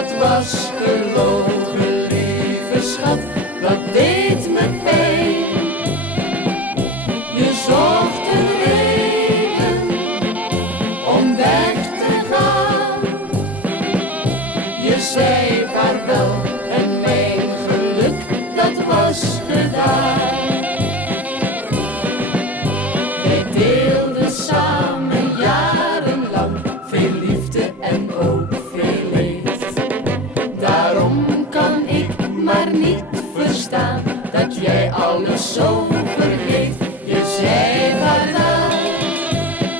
Dat was gelogen, lieve schat, dat deed me pijn. Je zocht een reden om weg te gaan. Je zei vaarwel en mijn geluk, dat was gedaan. Wij deelden samen jarenlang veel liefde en ook veel leed. Daarom kan ik maar niet verstaan dat jij alles zo vergeet. Je zei vaarwel,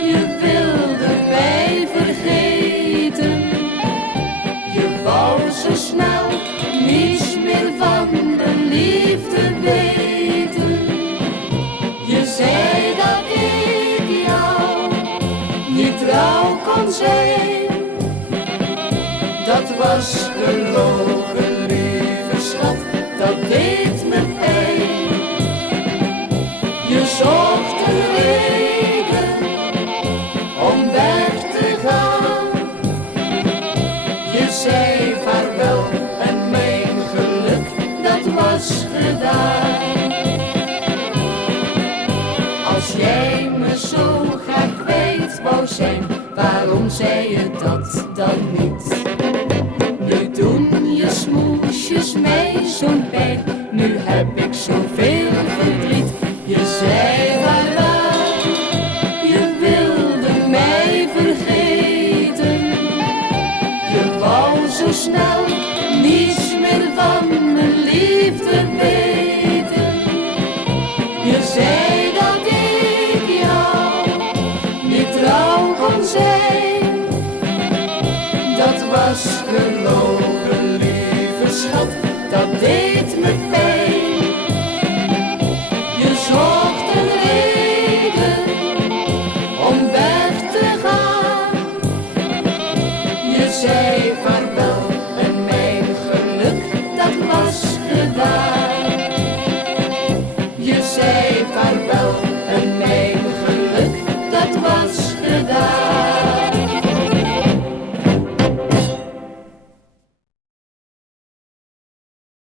je wilde mij vergeten. Je wou zo snel niets meer van de liefde weten. Je zei dat ik jou niet trouw kon zijn. Dat was gelogen, lieve schat, dat deed me pijn. Je zocht een reden om weg te gaan. Je zei vaarwel en mijn geluk, dat was gedaan. Als jij me zo graag kwijt wou zijn, waarom zei je dat dan niet? Nu doen je smoesjes mij zo'n pijn, nu heb ik zoveel verdriet. Je zei vaarwel, je wilde mij vergeten. Je wou zo snel niets meer van mijn liefde weten. Je zei dat ik jou niet trouw kon zijn. Dat was gelogen, lieve schat, dat deed me pijn. Je zocht een reden om weg te gaan. Je zei vaarwel